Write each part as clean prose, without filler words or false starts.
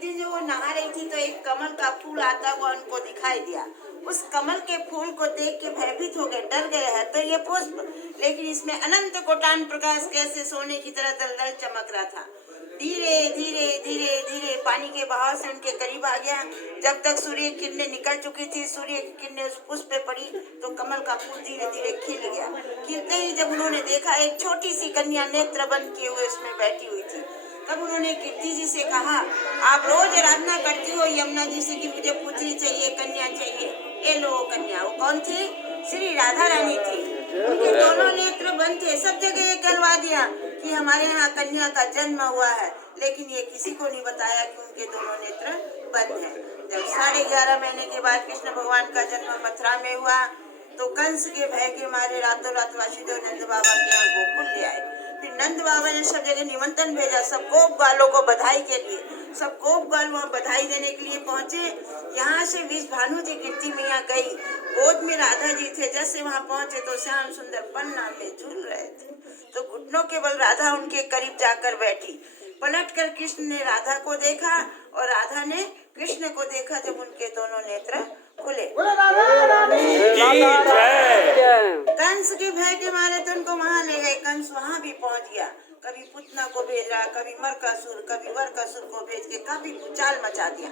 दिन जब वो नहा रही थी तो एक कमल का फूल आता हुआ उनको दिखाई दिया। उस कमल के फूल को देख के भयभीत हो गए, डर गए। है तो ये पुष्प, लेकिन इसमें अनंत कोटान प्रकाश कैसे सोने की तरह दलदल चमक रहा था। धीरे धीरे धीरे धीरे पानी के बहाव से उनके करीब आ गया। जब तक सूर्य की किरणें निकल चुकी थी, सूर्य की किरणें उस पुष्प पे पड़ी तो कमल का फूल धीरे धीरे खिल गया। खिलते ही जब उन्होंने देखा, एक छोटी सी कन्या नेत्र बंद किए हुए उसमें बैठी हुई थी। तब उन्होंने कीर्ति जी से कहा, आप रोज आराधना करती हो यमुना जी से कि मुझे पुत्री चाहिए, कन्या चाहिए। ये लो कन्या। वो कौन थी? श्री राधा रानी थी। उनके दोनों नेत्र बंद थे। सब जगह ये कहलवा दिया कि हमारे यहाँ कन्या का जन्म हुआ है, लेकिन ये किसी को नहीं बताया कि उनके दोनों नेत्र बंद हैं। जब 11.5 महीने के बाद कृष्ण भगवान का जन्म मथुरा में हुआ तो कंस के भय के मारे रातों रात वासुदेव नंद बाबा के यहाँ गोकुल ले आए। फिर नंद बाबा ने सब जगह निमंत्रण भेजा, सब गोप ग्वालों को बधाई के लिए। सब गोप ग्वाल वहाँ बधाई देने के लिए पहुंचे। यहाँ से विष भानु जी कीर्ति मैया गई, गोद में राधा जी थे। जैसे वहाँ पहुंचे तो श्याम सुंदर पन्ना में झूल रहे थे, तो घुटनों के बल राधा उनके करीब जाकर बैठी। पलट कर कृष्ण ने राधा को देखा और राधा ने कृष्ण को देखा। जब उनके दोनों नेत्र खुले, कंस के भय के मारे तो उनको वहां ले गए। कंस वहां भी पहुंच गया, कभी पुतना को भेज रहा, कभी मरकासुर, कभी वरकासुर को भेज के काफी भूचाल मचा दिया।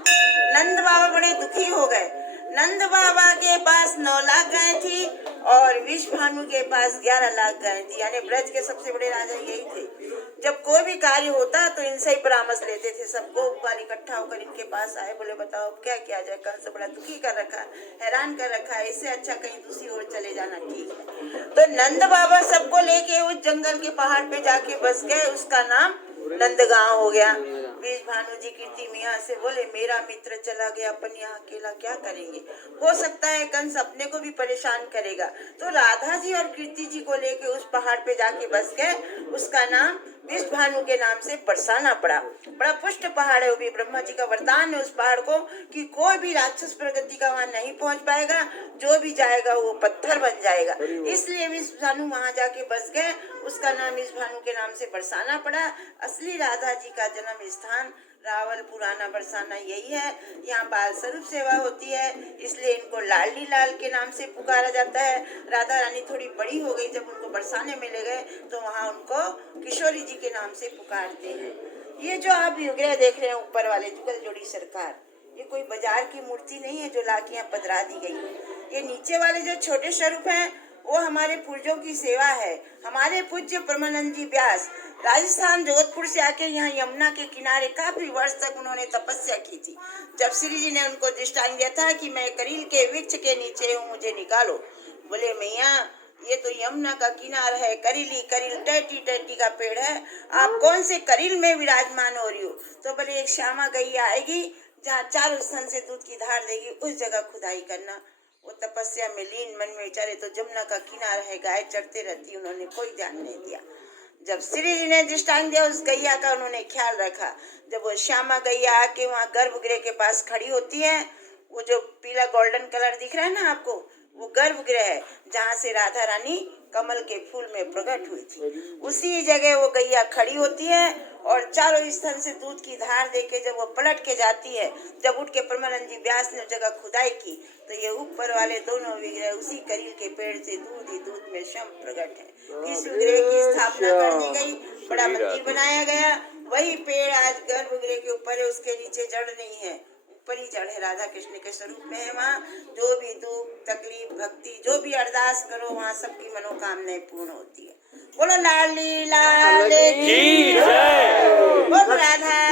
नंद बाबा बड़े दुखी हो गए। नंद बाबा के पास 9 लाख गायें थी और विष भानु के पास 11 लाख गायें थी। यानी ब्रज के सबसे बड़े राजा यही थे। जब कोई भी कार्य होता तो इनसे ही परामर्श लेते थे। सबको बार इकट्ठा होकर इनके पास आए, बोले बताओ क्या किया जाए। कंस बड़ा दुखी कर रखा, हैरान कर रखा है, इससे अच्छा कहीं दूसरी ओर चले जाना ठीक है। तो नंद बाबा सबको लेके उस जंगल के पहाड़ पे जाके बस गए। उसका नाम नंदगांव हो गया। बीज भानु जी कीर्ति मियाँ से बोले, मेरा मित्र चला गया, अपन यहाँ अकेला क्या करेंगे। हो सकता है कंस अपने को भी परेशान करेगा। तो राधा जी और कीर्ति जी को लेके उस पहाड़ पे जाके बस गए। उसका नाम विष भानु के नाम से बरसाना पड़ा। बड़ा पुष्ट पहाड़ है, वो भी ब्रह्मा जी का वरदान है उस पहाड़ को कि कोई भी राक्षस प्रगति का वहाँ नहीं पहुँच पाएगा। जो भी जाएगा वो पत्थर बन जाएगा। इसलिए विष भानु वहाँ जाके बस गए। उसका नाम विष भानु के नाम से बरसाना पड़ा। असली राधा जी का जन्म स्थान रावल पुराना बरसाना यही है। यहाँ बाल स्वरूप सेवा होती है, इसलिए इनको लाडली लाल के नाम से पुकारा जाता है। राधा रानी थोड़ी बड़ी हो गई, जब उनको बरसाने में ले गए तो वहाँ उनको किशोरी जी के नाम से पुकारते हैं। ये जो आप विग्रह देख रहे हैं ऊपर वाले जुगल जोड़ी सरकार, ये कोई बाजार की मूर्ति नहीं है जो लाके यहाँ पधरा दी गई है। ये नीचे वाले जो छोटे स्वरूप हैं वो हमारे पूर्वजों की सेवा है। हमारे पूज्य परमानंद जी व्यास राजस्थान जोधपुर से आके यहाँ यमुना के किनारे काफी वर्ष तक उन्होंने तपस्या की थी। जब श्री जी ने उनको दृष्टांत दिया था कि मैं करील के वृक्ष के नीचे हूँ, मुझे निकालो। बोले मैया ये तो यमुना का किनारा है, करीली करील टैटी टैटी का पेड़ है, आप कौन से करील में विराजमान हो रही हो। तो बोले एक श्यामा गैया आएगी जहाँ चारों स्तन से दूध की धार देगी, उस जगह खुदाई करना। वो तपस्या में लीन मन में विचारे तो जमुना का किनारा है, गाय चढ़ते रहती, उन्होंने कोई ध्यान नहीं दिया। जब श्री जी ने दृष्टांत दिया उस गैया का उन्होंने ख्याल रखा। जब वो श्यामा गैया आके वहाँ गर्भगृह के पास खड़ी होती है, वो जो पीला गोल्डन कलर दिख रहा है ना आपको, वो गर्भगृह है जहाँ से राधा रानी कमल के फूल में प्रकट हुई थी। उसी जगह वो गैया खड़ी होती है और चारों स्तन से दूध की धार देके जब वो पलट के जाती है, जब उठ के परमानंद जी व्यास ने जगह खुदाई की तो ये ऊपर वाले दोनों विग्रह उसी करील के पेड़ से दूध ही दूध में शम प्रकट है। इस विग्रह की स्थापना कर दी गई, बड़ा मंदिर बनाया गया। वही पेड़ आज गर्भगृह के ऊपर है, उसके नीचे जड़ नहीं है, ऊपर ही जड़ है, राधा कृष्ण के स्वरूप में है। वहाँ जो भी दुख तकलीफ भक्ति जो भी अरदास करो वहाँ सबकी मनोकामनाएं पूर्ण होती है। बोलो लाली लाल की जय, बोलो राधा